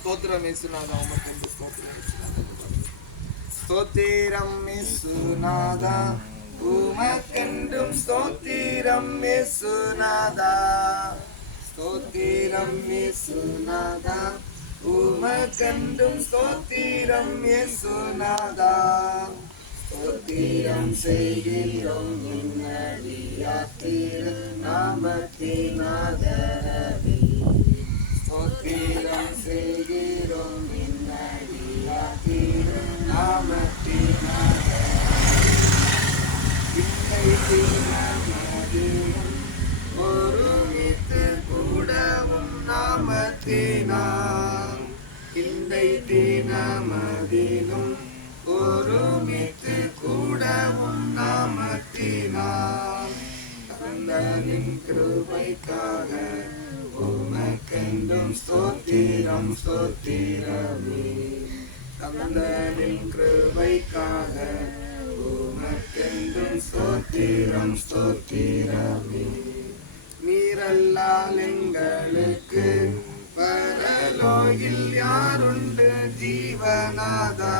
ஸ்தோத்திரம் இயேசுநாதா உமக்கு ஸ்தோத்திரம் இயேசுநாதா ஸ்தோத்திரம் இயேசுநாதா உமக்கென்றும் ஸ்தோத்திரம் மேசுநாதா ஸ்தோத்திரம் மேசுநாதா உமக்கென்றும் ஸ்தோத்திரம் மேசுநாதா ஸ்தோத்திரம் செய்கிறோம் என்னடியாத்திரு நாமத்தினாதரவி ஸ்தோத்திரம் செய்கிறோம் என்னடியாத்திரு இல்லை தினமதிலும் ஒருமித்து கூடவும் நாமத்தினாம் இல்லை தினமதிலும் ஒருமித்து கூடவும் நாமத்தினாம் தந்தனின் கிருபைக்காக உமக்கென்றும் ஸ்தோத்திரம் ஸ்தோத்திரமே தந்தனின் கிருபைக்காக உமக்கென்றும் ஸ்தோத்திரம் ஸ்தோத்திரமே. நீரல்லால் எங்களுக்கு பரலோகில் யாருண்டு ஜீவனாதா?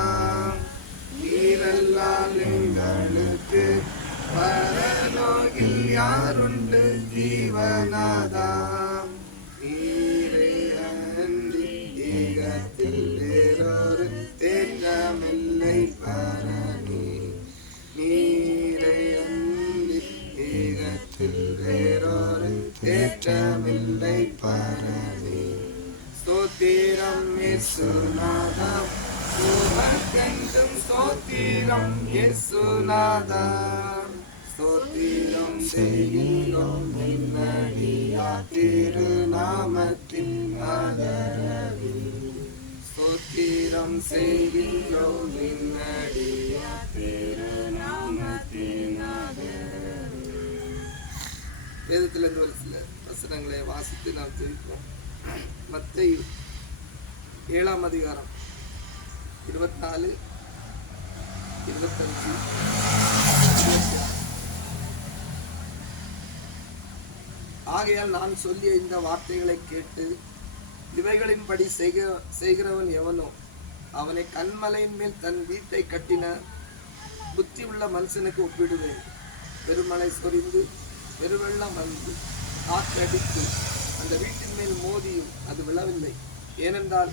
நீரல்லால் எங்களுக்கு பரலோகில் யாருண்டு ஜீவனாதா? செய்கிறோம் நின்னடியா திருநாமத்தின் ஆதரவில் ஸ்தோத்திரம் செய்கிறோம் நின்னடியா திருநாமத்தின் ஆதரவே வேதத்திலிருந்து ஒரு சில வசனங்களை வாசித்து நாம் தெரிவிப்போம் மத்தையில் ஏழாம் அதிகாரம் இருபத்தி நாலு இருபத்தஞ்சு ஆகையால் நான் சொல்லிய இந்த வார்த்தைகளை கேட்டு இவைகளின்படி செய்க செய்கிறவன் எவனோ அவனை கண்மலையின் மேல் தன் வீட்டை கட்டின புத்தி உள்ள மனுஷனுக்கு ஒப்பிடுவேன். பெருமலை சொரிந்து பெருவெள்ளம் வந்து காற்றடித்து அந்த வீட்டின் மேல் மோதியும் அது விழவில்லை. ஏனென்றால்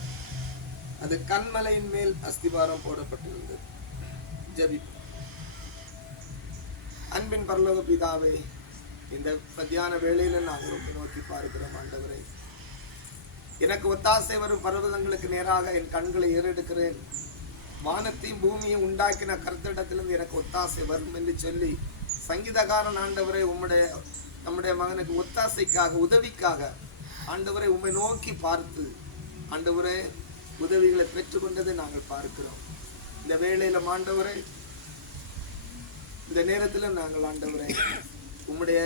அது கண்மலையின் மேல் அஸ்திபாரம் போடப்பட்டிருந்தது. ஜெபிப்போம். அன்பின் பரலோக பிதாவே இந்த மத்தியான வேளையில நாங்கள் உங்களை நோக்கி பார்க்கிறோம் ஆண்டவரே எனக்கு ஒத்தாசை வரும் பர்வதங்களுக்கு நேராக என் கண்களை ஏறெடுக்கிறேன். வானத்தையும் பூமியும் உண்டாக்கின கருத்திடத்திலிருந்து எனக்கு ஒத்தாசை வரும் என்று சொல்லி சங்கீதகாரன் ஆண்டவரை உம்முடைய நம்முடைய மகனுக்கு ஒத்தாசைக்காக உதவிக்காக ஆண்டவரை உம்மை நோக்கி பார்த்து ஆண்டவரே உதவிகளை பெற்றுக்கொண்டதை நாங்கள் பார்க்கிறோம். இந்த வேளையில ஆண்டவரை இந்த நேரத்தில் நாங்கள் ஆண்டவரை உம்முடைய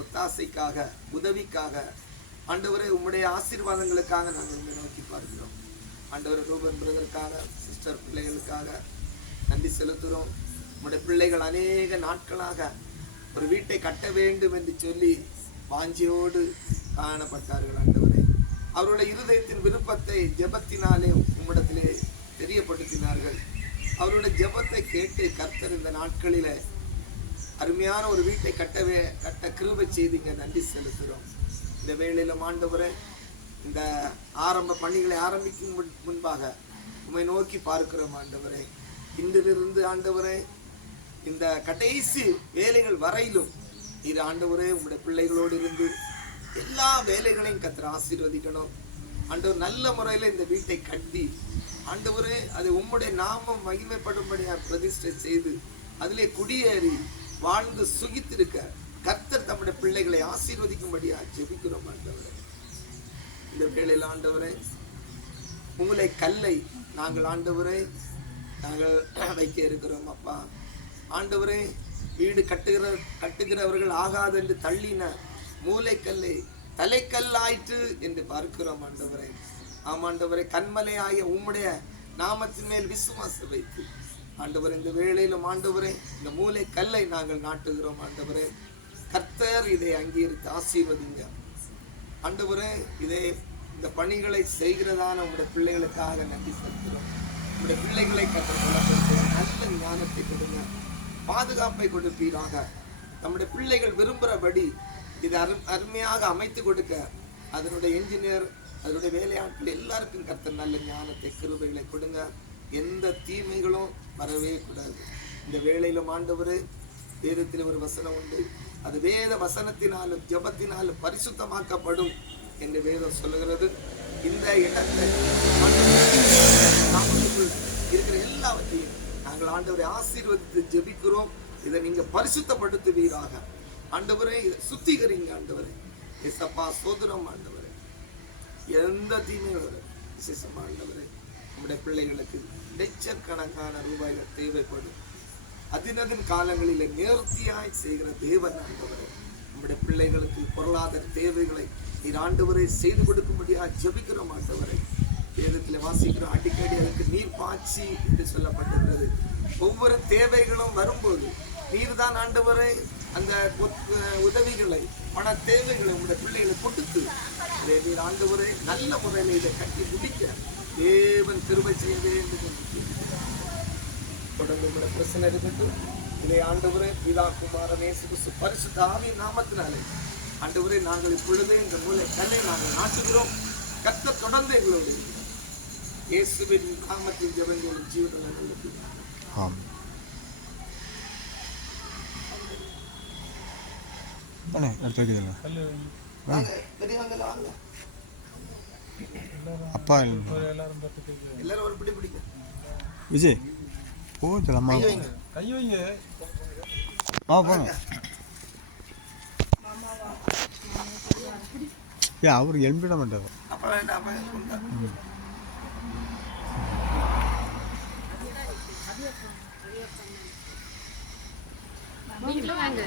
ஒத்தாசைக்காக உதவிக்காக ஆண்டவரை உம்முடைய ஆசீர்வாதங்களுக்காக நாங்கள் இங்கே நோக்கி பார்க்கிறோம். ஆண்டவர் ரூபன் பிரதற்காக சிஸ்டர் பிள்ளைகளுக்காக நன்றி செலுத்துகிறோம். உம்முடைய பிள்ளைகள் அநேக நாட்களாக ஒரு வீட்டை கட்ட வேண்டும் என்று சொல்லி வாஞ்சியோடு காணப்பட்டார்கள் ஆண்டவரை. அவருடைய இருதயத்தின் விருப்பத்தை ஜெபத்தினாலே உம்மிடத்திலே தெரியப்படுத்தினார்கள். அவருடைய ஜெபத்தை கேட்டு கர்த்தர் இந்த நாட்களிலே அருமையான ஒரு வீட்டை கட்டவே கட்ட கிருபை செய்தீங்க. நன்றி செலுத்துகிறோம். இந்த வேலையில் மாண்டவரை இந்த ஆரம்ப பணிகளை ஆரம்பிக்கும் முன்- முன்பாக உம்மை நோக்கி பார்க்கிறோம் ஆண்டவரை இன்றிலிருந்து ஆண்டவரே இந்த கடைசி வேலைகள் வரையிலும் இது ஆண்டவரே உங்களுடைய பிள்ளைகளோடு இருந்து எல்லா வேலைகளையும் கத்திர ஆசீர்வதிக்கணும். ஆண்டவர் நல்ல முறையில் இந்த வீட்டை கட்டி ஆண்டவரே அது உம்முடைய நாமம் மகிமைப்படும்படியாக பிரதிஷ்டை செய்து அதிலே குடியேறி வாழ்ந்து சுகித்திருக்க கர்த்தர் தம்முடைய பிள்ளைகளை ஆசீர்வதிக்கும்படியா ஜெபிக்கிறோம் ஆண்டவரே. இந்த வேளையில் ஆண்டவரே உங்களை கல்லை நாங்கள் ஆண்டவரே நாங்கள் வைக்க இருக்கிறோம் அப்பா. ஆண்டவரே வீடு கட்டுகிற கட்டுகிறவர்கள் ஆகாது என்று தள்ளின மூளைக்கல்லை தலைக்கல்லாயிற்று என்று பார்க்கிறோம் ஆண்டவரே. ஆம் ஆண்டவரே கண்மலை ஆகிய உம்முடைய நாமத்தின் மேல் விசுவாசம் வைத்து ஆண்டவரே இந்த வேளையிலும் ஆண்டவரே இந்த மூளை கல்லை நாங்கள் நாட்டுகிறோம் ஆண்டவரே. கர்த்தர் இதை அங்கீகரித்து ஆசீர்வதிங்க. ஆண்டவரே இதை இந்த பணிகளை செய்கிறதான உங்களுடைய பிள்ளைகளுக்காக நன்றி செலுத்துகிறோம். உங்களுடைய பிள்ளைகளை கற்றுக்கொள்ள நல்ல ஞானத்தை கொடுங்க. பாதுகாப்பை கொடுப்பீராக. நம்முடைய பிள்ளைகள் விரும்புகிறபடி இதை அரு அருமையாக அமைத்து கொடுக்க அதனுடைய என்ஜினியர் அதனுடைய வேலையாட்கள் எல்லாருக்கும் கர்த்தர் நல்ல ஞானத்தை கிருபைகளை கொடுங்க. எந்த தீமைகளும் வரவே கூடாது. இந்த வேலையிலும் ஆண்டவர் வேதத்தில் ஒரு வசனம் உண்டு. அது வேத வசனத்தினாலும் ஜெபத்தினாலும் பரிசுத்தமாக்கப்படும் என்று வேதம் சொல்லுகிறது. இந்த இடத்தை இருக்கிற எல்லாவற்றையும் நாங்கள் ஆண்டவரை ஆசீர்வதித்து ஜெபிக்கிறோம். இதை நீங்க பரிசுத்தப்படுத்துவீராக. ஆண்டவரே இதை சுத்திகரிங்க ஆண்டவரே. எசப்பா சோதரம் ஆண்டவரே. எந்த தீமையும் விசேஷமா ஆண்டவரே. நம்முடைய பிள்ளைகளுக்கு லட்சக்கணக்கான ரூபாய்கள் தேவைப்படும். அதினதின் காலங்களில் நேர்த்தியாய் செய்கிற தேவன் ஆண்டவரே. நம்முடைய பிள்ளைகளுக்கு பொருளாதார தேவைகளை நீர் ஆண்டவரை செய்து கொடுக்கும்படியா ஜெபிக்கிறோம் ஆண்டவரை. வேதத்தில் வாசிக்கிறோம் அடிக்கடி அதுக்கு நீர் பாய்ச்சி என்று சொல்லப்பட்டிருக்கிறது ஒவ்வொரு தேவைகளும் வரும்போது நீர் தான் ஆண்டவரை அந்த உதவிகளை பண தேவைகளை உங்களுடைய பிள்ளைகளை கொடுத்து அதே நீர் ஆண்டவரை நல்ல முறையில் இதை கட்டி முடிக்க தேவன் கிருபை செய்ய வேண்டும் என்று. தொடர்ந்து உங்களை பிரச்சனை இருக்கட்டும் இதை ஆண்டவரே பிதா குமாரன் இயேசு பரிசுத்த ஆவியின் நாமத்தினாலே ஆண்டவரே நாங்கள் இப்பொழுதே இந்த மூலை கல்லை நாங்கள் நாட்டுகிறோம் கத்த தொடர்ந்து எங்களோடு. இயேசுவின் நாமத்தின் ஜெபங்களும் ஜீவன நல்லது ஆம் அண்ணே எடுத்து வைக்கிறதில்ல வாங்க பெரியவங்க வாங்க அப்பா எல்லாரும் ஒரு பிடி பிடிங்க விஜய் ஓ அம்மா கை வைங்க. ஆ போங்க. ஏ அவர் எழுப்பிட மாட்டார். நீங்களும் வாங்க.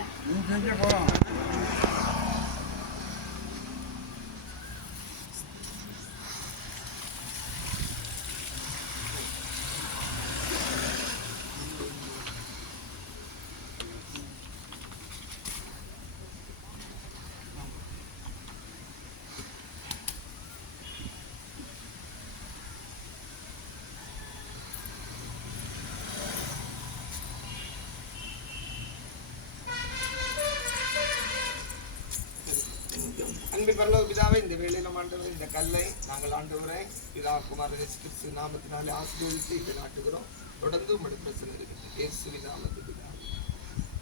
அன்பு பரலோக பிதாவே இந்த வேளையில ஆண்டவரே இந்த கல்லை நாங்கள் ஆண்டவரை பிதா குமார இயேசு கிறிஸ்து நாமத்தினாலே ஆசீர்வதித்து இதை நாட்டுகிறோம் தொடர்ந்து உங்களுடைய பிரச்சனை இருக்குது இயேசு நாமத்து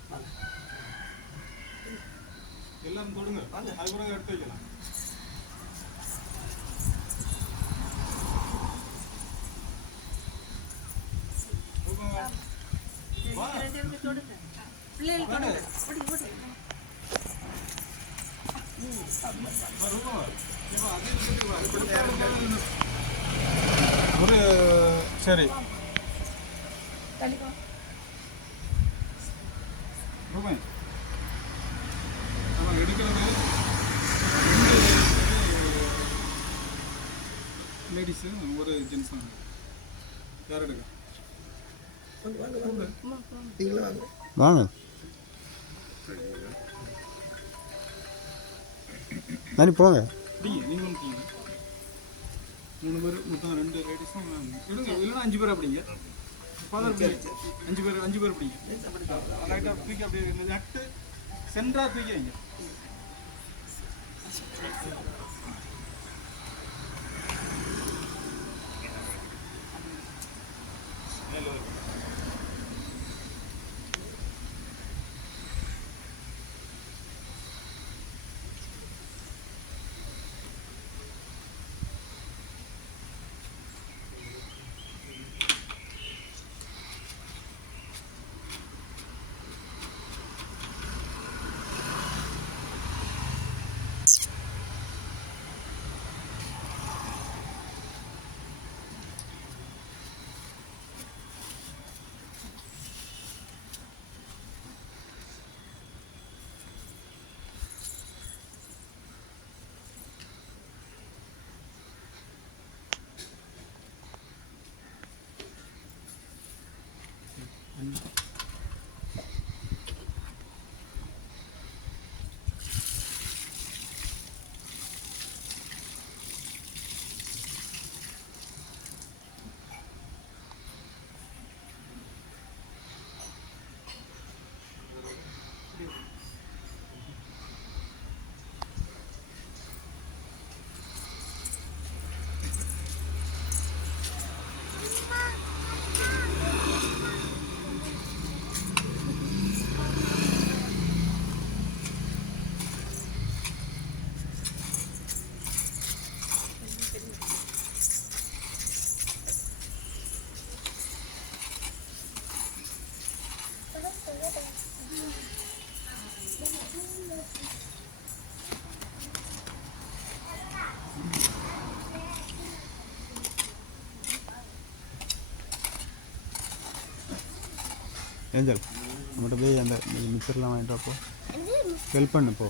வாங்க. எல்லாம் தொடுங்க வாங்க. அது கூட எடுத்து வைக்கலாம் தூக்குங்க. வா. வா, தூக்குங்க. ஏம்மா, அதே எடுத்துட்டு வா. கொடுத்தா ஒரு சரி. ரூபாய். நம்ம எடுக்கிறது லேடிஸு ஒரு ஜென்ஸ் யார் எடுக்க? வாங்க நானி போங்க. பிடிங்க நீங்களும் பிடிங்க மூணு பேர் மொத்தம் ரெண்டு லேடிஸும் எடுங்க இல்லைன்னா அஞ்சு பேர் அப்படிங்க. ஃபாதர் பிடிங்க அஞ்சு பேர் அஞ்சு பேர் பிடிங்க லைட்டாக தூக்கி அப்படியே இந்த நட்டு சென்டராக தூக்கி வைங்க. ஏஞ்சல் நம்மகிட்ட போய் அந்த மிக்சர்லாம் வாங்கிட்டு போ. ஹெல்ப் பண்ணு போ.